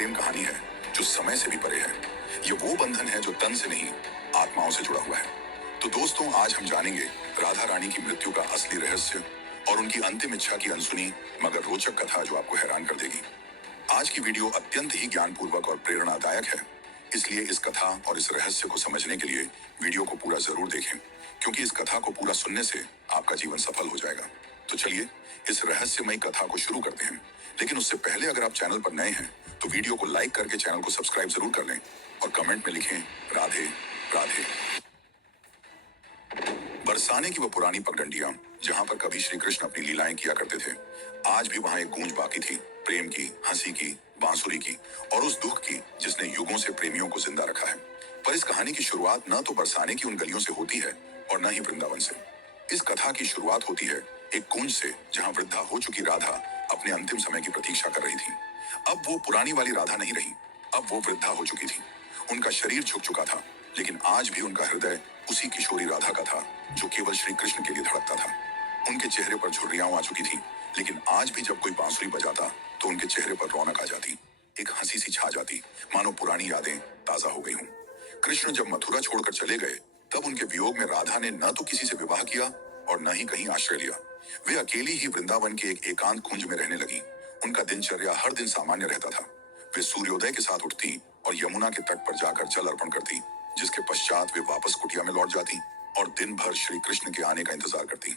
प्रेम कहानी है जो समय से भी परे है। ये वो बंधन है जो तन से नहीं, आत्माओं से जुड़ा हुआ है। तो दोस्तों, आज हम जानेंगे राधा रानी की मृत्यु का असली रहस्य और उनकी अंतिम इच्छा की अनसुनी मगर रोचक कथा जो आपको हैरान कर देगी। आज की वीडियो अत्यंत ही ज्ञानपूर्वक और प्रेरणादायक है, इसलिए इस कथा और इस रहस्य को समझने के लिए वीडियो को पूरा जरूर देखें, क्योंकि इस कथा को पूरा सुनने से आपका जीवन सफल हो जाएगा। तो चलिए इस रहस्यमयी कथा को शुरू करते हैं। लेकिन उससे पहले अगर आप चैनल पर नए हैं तो वीडियो को लाइक करके चैनल को सब्सक्राइब जरूर कर लें और कमेंट में लिखें राधे राधे। बरसाने की वो पुरानी पगडंडियां जहां पर कभी श्री कृष्ण अपनी लीलाएं किया करते थे, आज भी वहां एक गूंज बाकी थी, प्रेम की, हंसी की, बांसुरी की और उस दुख की जिसने युगों से प्रेमियों को जिंदा रखा है। पर इस कहानी की शुरुआत न तो बरसाने की उन गलियों से होती है और न ही वृंदावन से। इस कथा की शुरुआत होती है एक कुंज से, जहां वृद्धा हो चुकी राधा अपने अंतिम समय की प्रतीक्षा कर रही थी। अब वो पुरानी वाली राधा नहीं रही, अब वो वृद्धा हो चुकी थी। उनका शरीर झुक चुका था, लेकिन आज भी उनका हृदय उसी किशोरी राधा का था जो केवल श्री कृष्ण के लिए धड़कता था। उनके चेहरे पर झुर्रियां आ चुकी थी, लेकिन आज भी जब कोई बांसुरी बजाता तो उनके चेहरे पर रौनक आ जाती, एक हंसी सी छा जाती, मानो पुरानी यादें ताजा हो गई हों। कृष्ण जब मथुरा छोड़कर चले गए, तब उनके वियोग में राधा ने न तो किसी से विवाह किया और न ही कहीं आश्रय लिया। वे अकेली ही वृंदावन के एक एकांत कुंज में रहने लगी। उनका दिनचर्या हर दिन सामान्य रहता था। वे सूर्योदय के साथ उठती और यमुना के तट पर जाकर जल अर्पण करती, जिसके पश्चात वे वापस कुटिया में लौट जाती और दिन भर श्री कृष्ण के आने का इंतजार करती,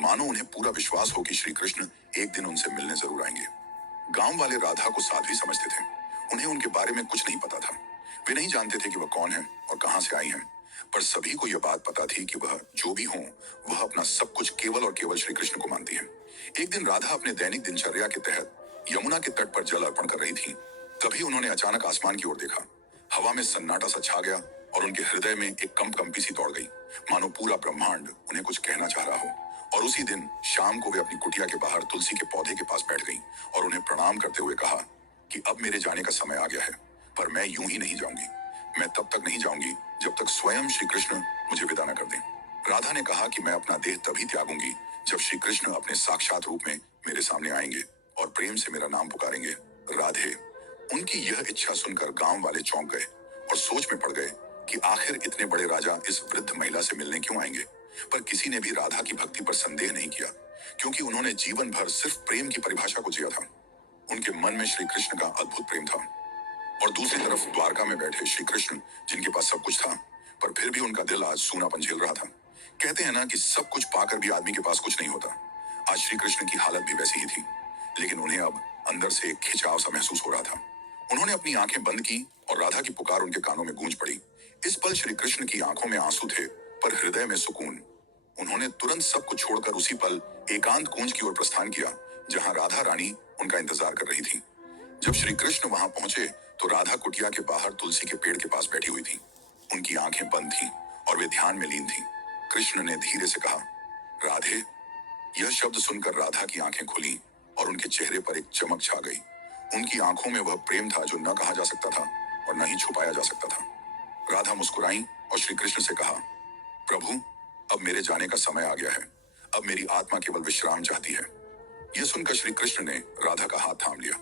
मानो उन्हें पूरा विश्वास हो कि श्री कृष्ण एक दिन उनसे मिलने जरूर आएंगे। गांव वाले राधा को साध्वी समझते थे। उन्हें उनके बारे में कुछ नहीं पता था। वे नहीं जानते थे कि वह कौन है और कहां से आई हैं, पर सभी को यह बात पता थी कि वह जो भी हो, वह अपना सब कुछ केवल और केवल श्री कृष्ण को मानती है। एक दिन राधा अपने दैनिक दिनचर्या के तहत यमुना के तट पर जल अर्पण कर रही थी। तभी उन्होंने अचानक आसमान की ओर देखा। हवा में सन्नाटा सा छा गया और उनके हृदय में एक कंपी सी दौड़ गई, मानो पूरा ब्रह्मांड उन्हें कुछ कहना चाह रहा हो। और उसी दिन शाम को वे अपनी कुटिया के बाहर तुलसी के पौधे के पास बैठ गई और उन्हें प्रणाम करते हुए कहा कि अब मेरे जाने का समय आ गया है, पर मैं यूं ही नहीं जाऊंगी। मैं तब तक नहीं जाऊंगी जब तक स्वयं श्री कृष्ण मुझे विदा न कर दें। राधा ने कहा कि मैं अपना देह तभी त्यागूंगी जब श्री कृष्ण अपने साक्षात रूप में मेरे सामने आएंगे और प्रेम से मेरा नाम पुकारेंगे, राधे। उनकी यह इच्छा सुनकर गांव वाले चौंक गए और सोच में पड़ गए कि आखिर इतने बड़े राजा इस वृद्ध महिला से मिलने क्यों आएंगे। पर किसी ने भी राधा की भक्ति पर संदेह नहीं किया, क्योंकि उन्होंने जीवन भर सिर्फ प्रेम की परिभाषा को जिया था। उनके मन में श्री कृष्ण का अद्भुत प्रेम था और दूसरी तरफ द्वारका में बैठे श्री कृष्ण, जिनके पास सब कुछ था, पर फिर भी उनका दिल आज सूनापन झेल रहा था। कहते हैं ना कि सब कुछ पाकर भी आदमी के पास कुछ नहीं होता। आज श्री कृष्ण की हालत भी वैसी ही थी, लेकिन उन्हें अब अंदर से एक खिंचाव सा महसूस हो रहा था। उन्होंने अपनी आंखें बंद की और राधा की पुकार उनके कानों में गूंज पड़ी। इस पल श्री कृष्ण की आंखों में आंसू थे, पर हृदय में सुकून। उन्होंने तुरंत सब कुछ छोड़कर उसी पल एकांत कुंज की ओर प्रस्थान किया, जहां राधा रानी उनका इंतजार कर रही थी। जब श्री कृष्ण वहां पहुंचे तो राधा कुटिया के बाहर तुलसी के पेड़ के पास बैठी हुई थी। उनकी आंखें बंद थीं और वे ध्यान में लीन थीं। कृष्ण ने धीरे से कहा, राधे। यह शब्द सुनकर राधा की आंखें खुली और उनके चेहरे पर एक चमक छा गई। उनकी आंखों में वह प्रेम था जो न कहा जा सकता था और न ही छुपाया जा सकता था। राधा मुस्कुराई और श्री कृष्ण से कहा, प्रभु, अब मेरे जाने का समय आ गया है। अब मेरी आत्मा केवल विश्राम चाहती है। यह सुनकर श्री कृष्ण ने राधा का हाथ थाम लिया।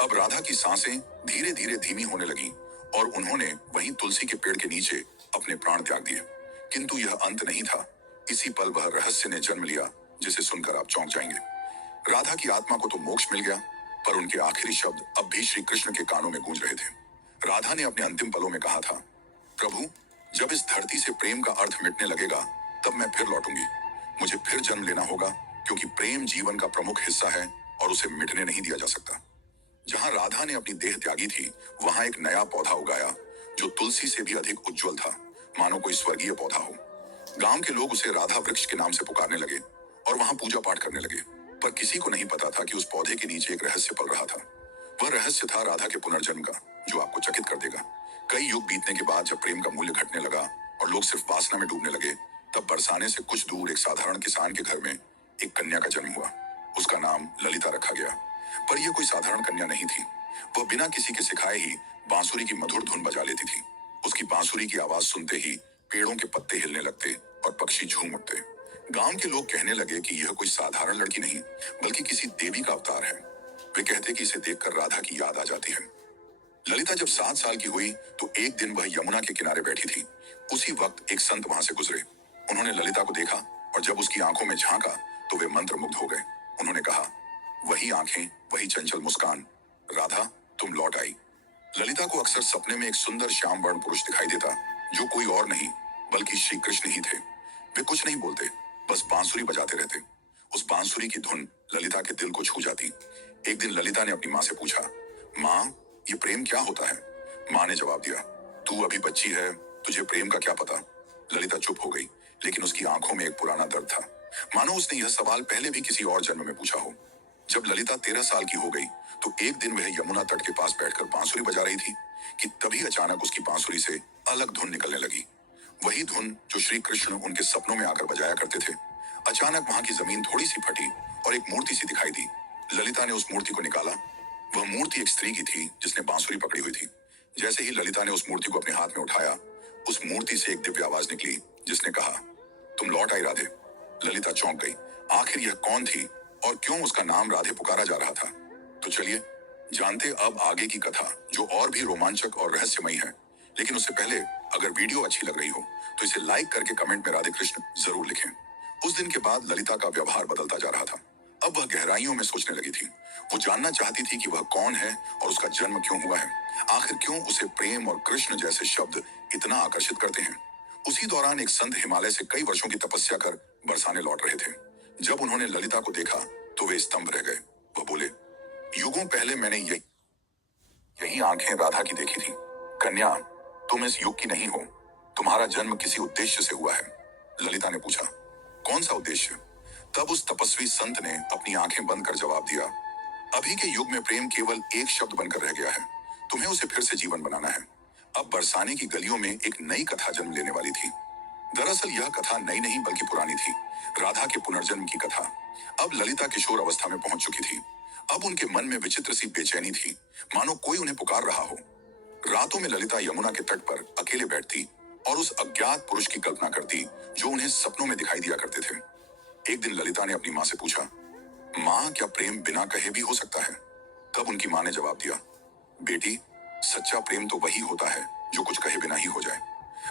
अब राधा की सांसें धीरे धीरे धीमी होने लगी और उन्होंने वहीं तुलसी के पेड़ के नीचे अपने प्राण त्याग दिए। किंतु यह अंत नहीं था। इसी पल वह रहस्य ने जन्म लिया जिसे सुनकर आप चौंक जाएंगे। राधा की आत्मा को तो मोक्ष मिल गया, पर उनके आखिरी शब्द अब भी श्री कृष्ण के कानों में गूंज रहे थे। राधा ने अपने अंतिम पलों में कहा था, प्रभु, जब इस धरती से प्रेम का अर्थ मिटने लगेगा तब मैं फिर लौटूंगी। मुझे फिर जन्म लेना होगा, क्योंकि प्रेम जीवन का प्रमुख हिस्सा है और उसे मिटने नहीं दिया जा सकता। जहां राधा ने अपनी देह त्यागी थी, वहां एक नया पौधा उगाया जो तुलसी से भी अधिक उज्जवल था, मानो कोई स्वर्गीय पौधा हो। गांव के लोग उसे राधा वृक्ष के नाम से पुकारने लगे और वहां पूजा पाठ करने लगे। पर किसी को नहीं पता था कि उस पौधे के नीचे एक रहस्य पल रहा था। वह रहस्य था राधा के पुनर्जन्म का, जो आपको चकित कर देगा। कई युग बीतने के बाद जब प्रेम का मूल्य घटने लगा और लोग सिर्फ वासना में डूबने लगे, तब बरसाने से कुछ दूर एक साधारण किसान के घर में एक कन्या का जन्म हुआ। उसका नाम ललिता रखा गया। पर यह कोई साधारण कन्या नहीं थी। वह बिना किसी के सिखाए ही बांसुरी की मधुर धुन बजा लेती थी। उसकी बांसुरी की आवाज सुनते ही पेड़ों के पत्ते हिलने लगते और पक्षी झूम उठते। गांव के लोग कहने लगे कि यह कोई साधारण लड़की नहीं, बल्कि किसी देवी का अवतार है। वे कहते कि इसे देखकर राधा की याद आ जाती है। ललिता जब 7 साल की हुई तो एक दिन वह यमुना के किनारे बैठी थी। उसी वक्त एक संत वहां से गुजरे। उन्होंने ललिता को देखा और जब उसकी आंखों में झांका तो वे मंत्रमुग्ध हो गए। उन्होंने कहा, वही आंखें, वही चंचल मुस्कान, राधा तुम लौट आई। ललिता को अक्सर सपने में एक सुंदर श्याम वर्ण पुरुष दिखाई देता, जो कोई और नहीं बल्कि श्री कृष्ण ही थे। वे कुछ नहीं बोलते, बस बांसुरी बजाते रहते। उस बांसुरी की धुन ललिता के दिल को छू जाती। एक दिन ललिता ने अपनी माँ से पूछा, माँ ये प्रेम क्या होता है? माँ ने जवाब दिया, तू अभी बच्ची है, तुझे प्रेम का क्या पता। ललिता चुप हो गई, लेकिन उसकी आंखों में एक पुराना दर्द था, मानो उसने यह सवाल पहले भी किसी और जन्म में पूछा हो। जब ललिता 13 साल की हो गई तो एक दिन वह यमुना तट के पास बैठकर बांसुरी बजा रही थी कि तभी अचानक उसकी बांसुरी से अलग धुन निकलने लगी। वही धुन जो श्री कृष्ण उनके सपनों में आकर बजाया करते थे। अचानक वहां की जमीन थोड़ी सी फटी और एक मूर्ति सी दिखाई दी। ललिता ने उस मूर्ति को निकाला। वह मूर्ति एक स्त्री की थी जिसने बांसुरी पकड़ी हुई थी। जैसे ही ललिता ने उस मूर्ति को अपने हाथ में उठाया, उस मूर्ति से एक दिव्य आवाज निकली जिसने कहा, तुम लौट आई राधे। ललिता चौंक गई। आखिर यह कौन थी और क्यों उसका नाम राधे पुकारा जा रहा था? तो चलिए जानते अब आगे की कथा, जो और भी रोमांचक और रहस्यमयी है। लेकिन उससे पहले अगर वीडियो अच्छी लग रही हो तो इसे लाइक करके कमेंट में राधे कृष्ण जरूर लिखें। उस दिन के बाद ललिता का व्यवहार बदलता जा रहा था। अब वह गहराइयों में सोचने लगी थी। वो जानना चाहती थी कि वह कौन है और उसका जन्म क्यों हुआ है। आखिर क्यों उसे प्रेम और कृष्ण जैसे शब्द इतना आकर्षित करते हैं। उसी दौरान एक संत हिमालय से कई वर्षों की तपस्या कर बरसाने लौट रहे थे। जब उन्होंने ललिता को देखा तो वे स्तंभ रह गए। वह बोले, युगों पहले मैंने यही आंखें राधा की देखी थी। कन्या, तुम इस युग की नहीं हो, तुम्हारा जन्म किसी उद्देश्य से हुआ है। ललिता ने पूछा, कौन सा उद्देश्य? तब उस तपस्वी संत ने अपनी आंखें बंद कर जवाब दिया, अभी के युग में प्रेम केवल एक शब्द बनकर रह गया है। तुम्हें उसे फिर से जीवन बनाना है। अब बरसाने की गलियों में एक नई कथा जन्म लेने वाली थी। दरअसल यह कथा नई नहीं बल्कि पुरानी थी, राधा के पुनर्जन्म की कथा। अब ललिता किशोर अवस्था में पहुंच चुकी थी। अब उनके मन में विचित्र सी बेचैनी थी, मानो कोई उन्हें पुकार रहा हो। रातों में ललिता यमुना के तट पर अकेले बैठती और उस अज्ञात पुरुष की कल्पना करती जो उन्हें सपनों में दिखाई दिया करते थे। एक दिन ललिता ने अपनी माँ से पूछा, माँ क्या प्रेम बिना कहे भी हो सकता है? तब उनकी माँ ने जवाब दिया, बेटी सच्चा प्रेम तो वही होता है जो कुछ कहे बिना ही हो जाए।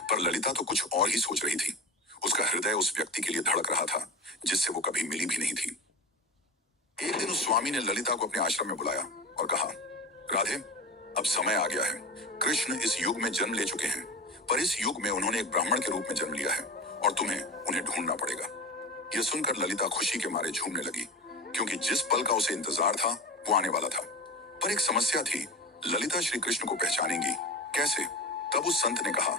पर ललिता तो कुछ और ही सोच रही थी। उसका हृदय उस व्यक्ति के लिए धड़क रहा था जिससे वो कभी मिली भी नहीं थी। एक दिन उस स्वामी ने ललिता को अपने आश्रम में बुलाया और कहा, राधे अब समय आ गया है। कृष्ण इस युग में जन्म ले चुके हैं, पर इस युग में उन्होंने एक ब्राह्मण के रूप में जन्म लिया है और तुम्हें उन्हें ढूंढना पड़ेगा। यह सुनकर ललिता खुशी के मारे झूमने लगी, क्योंकि जिस पल का उसे इंतजार था वो आने वाला था। पर एक समस्या थी, ललिता श्री कृष्ण को पहचानेंगी कैसे? तब उस संत ने कहा,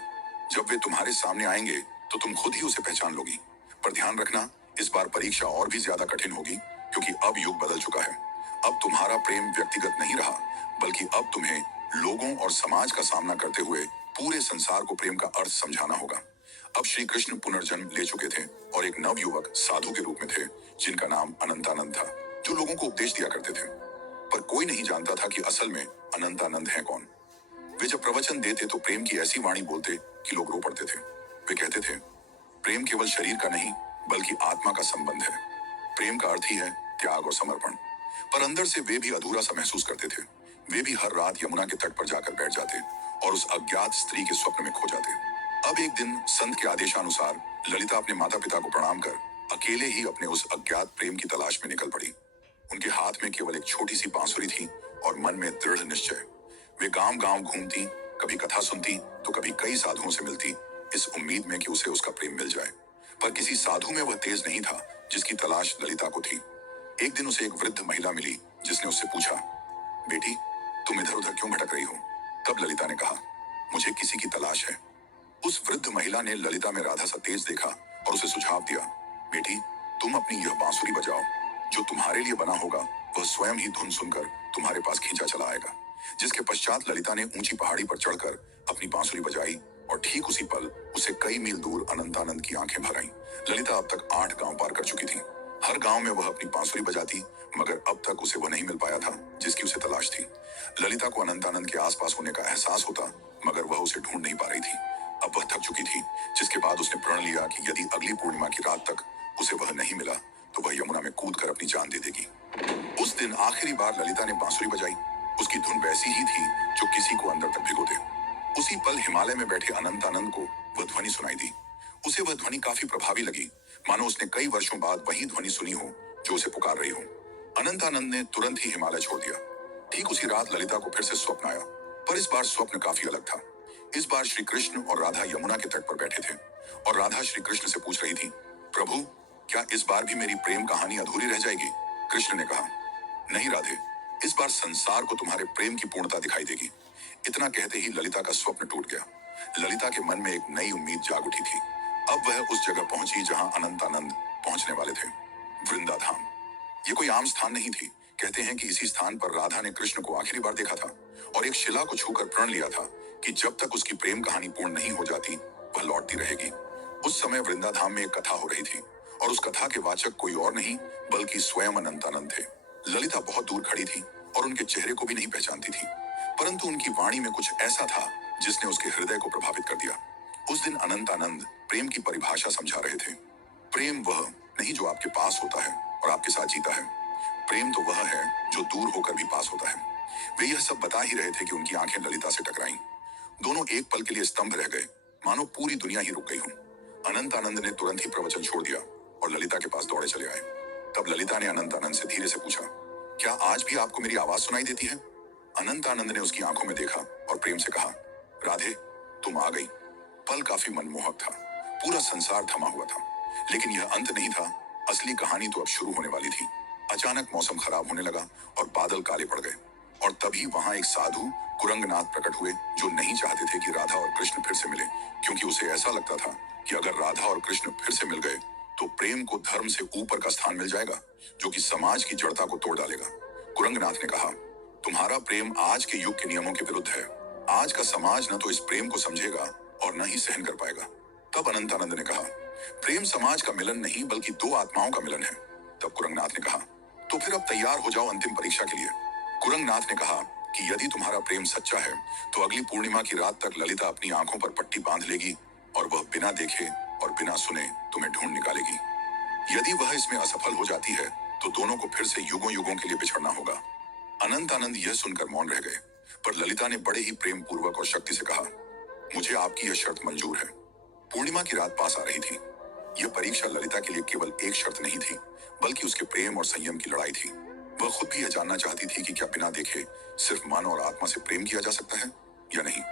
जब वे तुम्हारे सामने आएंगे तो तुम खुद ही उसे पहचान लोगी। पर ध्यान रखना, इस बार परीक्षा और भी ज्यादा कठिन होगी, क्योंकि अब युग बदल चुका है। अब तुम्हारा प्रेम व्यक्तिगत नहीं रहा, बल्कि अब तुम्हें लोगों और समाज का सामना करते हुए पूरे संसार को प्रेम का अर्थ समझाना होगा। अब श्री कृष्ण पुनर्जन्म ले चुके थे और एक नव युवक साधु के रूप में थे, जिनका नाम अनंतानंद था, जो लोगों को उपदेश दिया करते थे। पर कोई नहीं जानता था कि असल में अनंतानंद है कौन। वे जब प्रवचन देते तो प्रेम की ऐसी वाणी बोलते कि लोग रो पड़ते थे। वे कहते थे, प्रेम केवल शरीर का नहीं बल्कि आत्मा का संबंध है। प्रेम का अर्थ ही है त्याग और समर्पण। पर अंदर से वे भी अधूरा सा महसूस करते थे। वे भी हर रात यमुना के तट पर जाकर बैठ जाते और उस अज्ञात स्त्री के स्वप्न में खो जाते। अब एक दिन संत के आदेशानुसार ललिता अपने माता पिता को प्रणाम कर अकेले ही अपने उस अज्ञात प्रेम की तलाश में निकल पड़ी। उनके हाथ में केवल एक छोटी सी बांसुरी थी और मन में दृढ़ निश्चय। वे गांव गांव घूमती, कभी कथा सुनती तो कभी कई साधुओं से मिलती, इस उम्मीद में कि उसे उसका प्रेम मिल जाए। पर किसी साधु में वह तेज नहीं था जिसकी तलाश ललिता को थी। एक दिन उसे एक वृद्ध महिला मिली जिसने उससे पूछा, बेटी तुम इधर उधर क्यों भटक रही हो? तब ललिता ने कहा, मुझे किसी की तलाश है। उस वृद्ध महिला ने ललिता में राधा सा तेज देखा और उसे सुझाव दिया, बेटी तुम अपनी यह बांसुरी बजाओ, जो तुम्हारे लिए बना होगा वह स्वयं ही धुन सुनकर तुम्हारे पास खींचा चला आएगा। जिसके पश्चात ललिता ने ऊंची पहाड़ी पर चढ़कर अपनी बांसुरी बजाई और ठीक उसी पल उसे कई मील दूर अनंतानंद की आंखें भर आईं। ललिता अब तक 8 गांव पार कर चुकी थी। हर गांव में वह अपनी बांसुरी बजाती, मगर अब तक उसे वह नहीं मिल पाया था जिसकी उसे तलाश थी। ललिता को अनंतानंद के आसपास होने का एहसास होता, मगर वह उसे ढूंढ नहीं पा रही थी। अब वह थक चुकी थी, जिसके बाद उसने प्रण लिया कि यदि अगली पूर्णिमा की रात तक उसे वह नहीं मिला तो वह यमुना में कूद कर अपनी जान दे देगी। उस दिन आखिरी बार ललिता ने बांसुरी बजाई। उसकी धुन वैसी ही थी जो किसी को अंदर हिमालय में बैठे अनंतानंद को वह ध्वनि सुनाई दी। उसे वह ध्वनि काफी प्रभावी लगी, मानो उसने कई वर्षों बाद वही ध्वनि सुनी हो जो उसे पुकार रही हो। अनंतानंद ने तुरंत ही हिमालय छोड़ दिया। ठीक उसी रात ललिता को फिर से स्वप्न आया, पर इस बार स्वप्न काफी अलग था। इस बार श्री कृष्ण और राधा यमुना के तट पर बैठे थे और राधा श्री कृष्ण से पूछ रही थी, प्रभु, क्या इस बार भी मेरी प्रेम कहानी अधूरी रह जाएगी? कृष्ण ने कहा, नहीं राधे, इस बार संसार को तुम्हारे प्रेम की पूर्णता दिखाई देगी। इतना कहते ही ललिता का स्वप्न टूट गया। ललिता के मन में एक नई उम्मीद जाग उठी थी। अब वह उस जगह पहुंची जहां अनंतानंद पहुंचने वाले थे, वृंदाधाम। ये कोई आम स्थान नहीं थी। कहते हैं कि इसी स्थान पर राधा ने कृष्ण को आखिरी बार देखा था और एक शिला को छूकर प्रण लिया था कि जब तक उसकी प्रेम कहानी पूर्ण नहीं हो जाती वह लौटती रहेगी। उस समय वृंदाधाम में एक कथा हो रही थी और उस कथा के वाचक कोई और नहीं बल्कि स्वयं अनंतानंद थे। ललिता बहुत दूर खड़ी थी और उनके चेहरे को भी नहीं पहचानती थी, परंतु उनकी वाणी में कुछ ऐसा था जिसने उसके हृदय को प्रभावित कर दिया। उस दिन अनंतानंद प्रेम की परिभाषा समझा रहे थे। प्रेम वह नहीं जो आपके पास होता है और आपके साथ जीता है। प्रेम तो वह है जो दूर होकर भी पास होता है। वे यह सब बता ही रहे थे कि उनकी आंखें ललिता से टकराईं। दोनों एक पल के लिए स्तंभ रह गए, मानो पूरी दुनिया ही रुक गई हो। अनंतानंद ने तुरंत ही प्रवचन छोड़ दिया और ललिता के पास दौड़े चले आए। तब ललिता ने अनंतानंद से धीरे से पूछा, क्या आज भी आपको मेरी आवाज सुनाई देती है? अनंतानंद ने उसकी आंखों में देखा और प्रेम से कहा, राधे, तुम आ गई। पल काफी मनमोहक था। पूरा संसार थमा हुआ था, लेकिन यह अंत नहीं था। असली कहानी तो अब शुरू होने वाली थी। अचानक मौसम खराब होने लगा और बादल काले पड़ गए और तभी वहां एक साधु कुरंगनाथ प्रकट हुए जो नहीं चाहते थे कि राधा और कृष्ण फिर से मिले, क्योंकि उसे ऐसा लगता था कि अगर राधा और कृष्ण फिर से मिल गए तो प्रेम को धर्म से ऊपर का स्थान मिल जाएगा, जो कि समाज की जड़ता को तोड़ डालेगा। कुरंगनाथ ने कहा, तुम्हारा प्रेम आज के युग के नियमों के विरुद्ध है। आज का समाज न तो इस प्रेम को समझेगा और न ही सहन कर पाएगा। तब अनंतानंद ने कहा, प्रेम समाज का मिलन नहीं बल्कि दो आत्माओं का मिलन है। तब कुरंगनाथ ने कहा, तो फिर अब तैयार हो जाओ अंतिम परीक्षा के लिए। कुरंगनाथ ने कहा कि यदि तुम्हारा प्रेम सच्चा है तो अगली पूर्णिमा की रात तक ललिता अपनी आंखों पर पट्टी बांध लेगी और वह बिना देखे और बिना सुने तुम्हें ढूंढ निकालेगी। यदि वह इसमें असफल हो जाती है तो दोनों को फिर से युगों युगों के लिए बिछड़ना होगा। अनंतानंद यह सुनकर मौन रह गए, पर ललिता ने बड़े ही प्रेम पूर्वक और शक्ति से कहा, मुझे आपकी यह शर्त मंजूर है। पूर्णिमा की रात पास आ रही थी। यह परीक्षा ललिता के लिए केवल एक शर्त नहीं थी, बल्कि उसके प्रेम और संयम की लड़ाई थी। वह खुद भी यह जानना चाहती थी कि क्या बिना देखे सिर्फ मन और आत्मा से प्रेम किया जा सकता है या नहीं।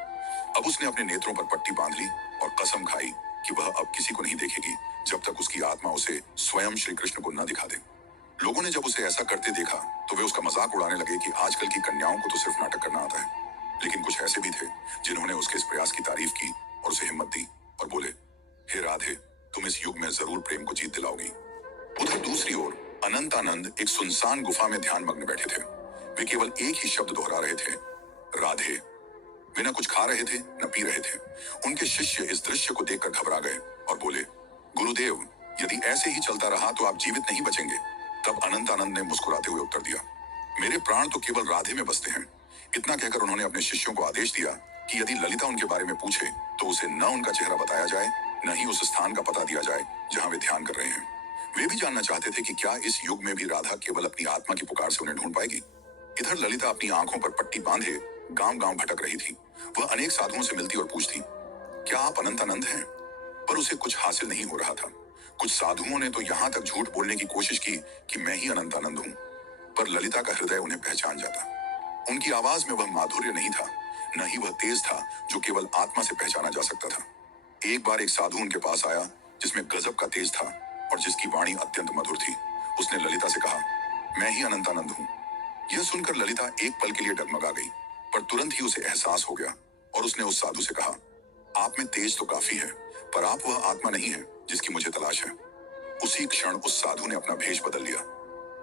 अब उसने अपने नेत्रों पर पट्टी बांध ली और कसम खाई कि वह अब किसी को नहीं देखेगी जब तक उसकी आत्मा उसे स्वयं श्री कृष्ण को न दिखा दे। लोगों ने जब उसे ऐसा करते देखा तो वे उसका मजाक उड़ाने लगे कि आजकल की कन्याओं को तो सिर्फ नाटक करना आता है। लेकिन कुछ ऐसे भी थे जिन्होंने उसके इस प्रयास की तारीफ की और उसे हिम्मत दी और बोले, हे राधे, तुम इस युग में जरूर प्रेम को जीत दिलाओगी। उधर दूसरी ओर अनंतानंद एक सुनसान गुफा में ध्यान मग्न बैठे थे। वे केवल एक ही शब्द दोहरा रहे थे, राधे। वे न कुछ खा रहे थे न पी रहे थे। उनके शिष्य इस दृश्य को देखकर घबरा गए और बोले, गुरुदेव, यदि ऐसे ही चलता रहा तो आप जीवित नहीं बचेंगे। तब अनंतानंद ने मुस्कुराते हुए उत्तर दिया, मेरे प्राण तो केवल राधे में बसते हैं। इतना कहकर उन्होंने अपने शिष्यों को आदेश दिया कि यदि ललिता उनके बारे में पूछे तो उसे न उनका चेहरा बताया जाए, न ही उस स्थान का पता दिया जाए जहां वे ध्यान कर रहे हैं। वे भी जानना चाहते थे कि क्या इस युग में भी राधा केवल अपनी आत्मा की पुकार से उन्हें ढूंढ पाएगी। इधर ललिता अपनी आंखों पर पट्टी बांधे गांव गांव भटक रही थी। वह अनेक साधुओं से मिलती और पूछती, क्या आप अनंतानंद हैं? पर उसे कुछ हासिल नहीं हो रहा था। कुछ साधुओं ने तो यहाँ तक झूठ बोलने की कोशिश की कि मैं ही अनंतानंद हूँ, पर ललिता का हृदय उन्हें पहचान जाता। उनकी आवाज में वह माधुर्य नहीं था, न ही वह तेज था जो केवल आत्मा से पहचाना जा सकता था। एक बार एक साधु उनके पास आया जिसमें गजब का तेज था और जिसकी वाणी अत्यंत मधुर थी। उसने ललिता से कहा, मैं ही अनंतानंद हूँ। यह सुनकर ललिता एक पल के लिए डगमगा गई, पर तुरंत ही उसे एहसास हो गया और उसने उस साधु से कहा, आप में तेज तो काफी है, पर आप वह आत्मा नहीं है जिसकी मुझे तलाश है। उसी क्षण उस साधु ने अपना भेष बदल लिया।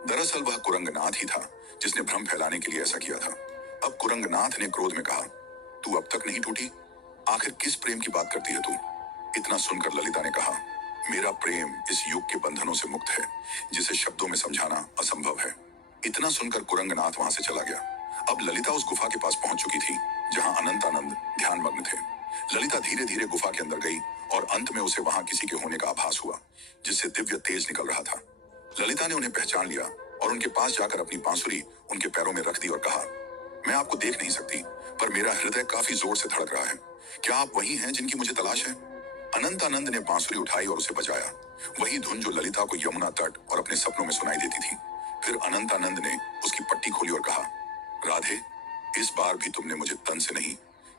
दरअसल वह कुरंगनाथ ही था जिसने भ्रम फैलाने के लिए ऐसा किया था। अब कुरंगनाथ ने क्रोध में कहा, तू अब तक नहीं टूटी? आखिर किस प्रेम की बात करती है तू? इतना सुनकर ललिता ने कहा, मेरा प्रेम इस युग के बंधनों से मुक्त है, जिसे शब्दों में समझाना असंभव है। इतना सुनकर कुरंगनाथ वहां से चला गया। अब ललिता उस गुफा के पास पहुंच चुकी थी जहां अनंतानंद ध्यान मग्न थे। ललिता धीरे धीरे गुफा के अंदर गई और अंत में उसे वहां किसी के होने का आभास हुआ जिससे दिव्य तेज निकल रहा था। ललिता ने उन्हें पहचान लिया और उनके पास जाकर अपनी बांसुरी उनके पैरों में रख दी और कहा, मैं आपको देख नहीं सकती, पर मेरा हृदय काफी जोर से धड़क रहा है। क्या आप वही हैं जिनकी मुझे तलाश है? अनंतानंद ने बांसुरी उठाई और उसे बजाया। वही धुन जो ललिता को यमुना तट और अपने सपनों में सुनाई देती थी। फिर अनंतानंद ने उसकी पट्टी खोली और कहा, राधे, इस बार भी तुमने मुझे तन से नहीं,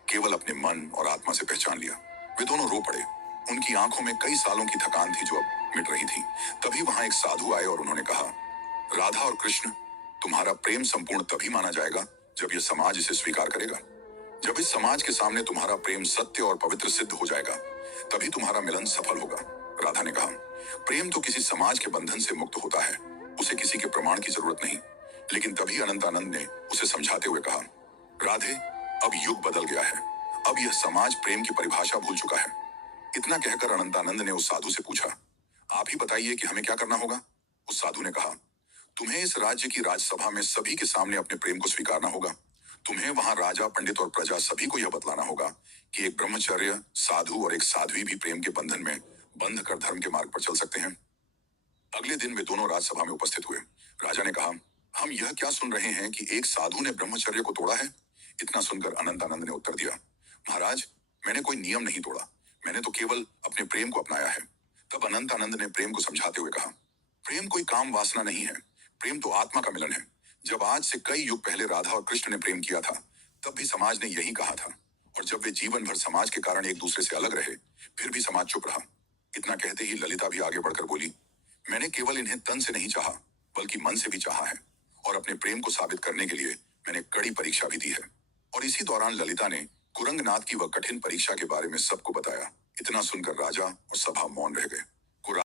केवल अपने मन और आत्मा से पहचान लिया। वे दोनों रो पड़े। उनकी आंखों में कई सालों की थकान थी जो अब मिट रही थी। तभी वहां एक साधु आए और उन्होंने कहा, राधा और कृष्ण, तुम्हारा प्रेम संपूर्ण तभी माना जाएगा जब यह समाज इसे स्वीकार करेगा। जब इस समाज के सामने तुम्हारा प्रेम सत्य और पवित्र सिद्ध हो जाएगा, तभी तुम्हारा मिलन सफल होगा। राधा ने कहा, प्रेम तो किसी समाज के बंधन से मुक्त होता है, उसे किसी के प्रमाण की जरूरत नहीं। लेकिन तभी अनंतानंद ने उसे समझाते हुए कहा, राधे, अब युग बदल गया है। अब यह समाज प्रेम की परिभाषा भूल चुका है। इतना कहकर अनंतानंद ने उस साधु से पूछा, आप ही बताइए कि हमें क्या करना होगा? उस साधु ने कहा, तुम्हें इस राज्य की राजसभा में सभी के सामने अपने प्रेम को स्वीकारना होगा। तुम्हें वहां राजा, पंडित और प्रजा सभी को यह बतलाना होगा कि एक ब्रह्मचर्य साधु और एक साध्वी भी प्रेम के बंधन में बंध कर धर्म के मार्ग पर चल सकते हैं। अगले दिन वे दोनों राजसभा में उपस्थित हुए। राजा ने कहा, हम यह क्या सुन रहे हैं कि एक साधु ने ब्रह्मचर्य को तोड़ा है? इतना सुनकर अनंतानंद ने उत्तर दिया, महाराज, मैंने कोई नियम नहीं तोड़ा, मैंने तो केवल अपने प्रेम को अपनाया है। तब अनंतानंद ने प्रेम को समझाते हुए कहा, प्रेम कोई काम वासना नहीं है, प्रेम तो आत्मा का मिलन है। जब आज से कई युग पहले राधा और कृष्ण ने प्रेम किया था, तब भी समाज ने यही कहा था। और जब वे जीवन भर समाज के कारण एक दूसरे से अलग रहे, फिर भी समाज चुप रहा। इतना कहते ही ललिता भी आगे बढ़कर बोली, मैंने केवल इन्हें तन से नहीं चाहा, बल्कि मन से भी चाहा है। और अपने प्रेम को साबित करने के लिए मैंने कड़ी परीक्षा भी दी है। और इसी दौरान ललिता ने कुरंगनाथ की वह कठिन परीक्षा के बारे में सबको बताया। इतना सुनकर राजा और सभा मौन रह गए।